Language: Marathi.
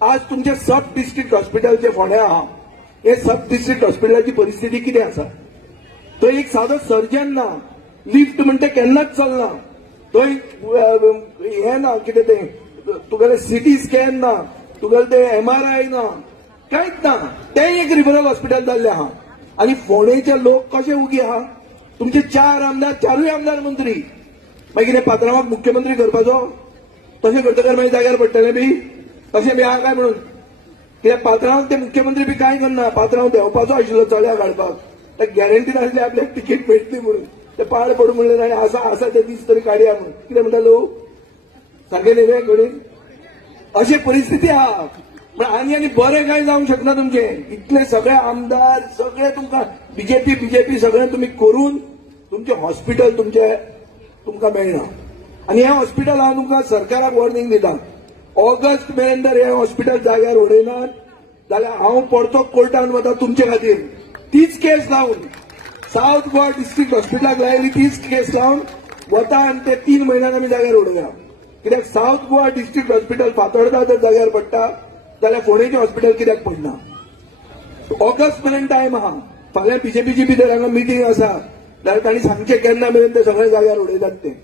आज तुमचे सब डिस्ट्रिक्ट हॉस्पिटल जे फोंड्या आहा हे सब डिस्ट्रिक्ट हॉस्पिटलाची परिस्थिती कितें आसा? तो एक सादो सर्जन ना, लिफ्ट म्हणटा केन्नाच चलना, तो हे ना कितें तें तुगेलें सिटी स्कॅन ना, तुगेलें तें MRI ना, कांयच ना. तें एक रिफरल हॉस्पिटल जाल्लें आहा. आनी फोंडेचे लोक कशे उगी आहा? तुमचे चारूय आमदार मंत्री मागीर कितें पात्रांवाक मुख्यमंत्री करपाचो? तशें करतकर मागीर जाग्यार पडटलें बी तशें बी आहा काय म्हणून? कित्याक पात्रांवाक ते मुख्यमंत्री बी कांय करना. पात्रांव देंवपाचो आशिल्लो चल्याक हाडपाक, ते गॅरंटी नासली आपल्याक तिकीट मेळटली म्हणून. ते पाड पडूं म्हणलें आनी आसा ते दीस तरी काडया म्हणून. कितें म्हणटा लोक? सारकें न्ही रे घडये? अशी परिस्थिती आहा. आनी बरें कांय जावंक शकना तुमचें. इतले सगळे आमदार सगळे तुमकां बीजेपी सगळें तुमी करून तुमचें हॉस्पिटल तुमकां मेळना. आनी हें हॉस्पिटल हांव तुमकां सरकाराक वॉर्निंग दिता. ऑगस्ट मेरेन जर हे हॉस्पिटल जाग्यार उडयनात जाल्यार हांव परतो कोर्टान वता तुमचे खातीर. तीच केस लावन साउथ गोवा डिस्ट्रिक्ट हॉस्पिटलाक लायली तीच केस लावन वता आनी ते 3 म्हयन्यान आमी जाग्यार उडोवया. कित्याक south Goa district hospital Fatorda जर जाग्यार पडटा जाल्यार फोंडेचें हॉस्पिटल कित्याक पडना? ऑगस्ट मेरेन टायम आहा. फाल्यां बीजेपीची भितर हांगा मिटींग आसा जाल्यार तांणी सांगचें केन्ना मेरेन ते सगळे जाग्यार उडयतात ते.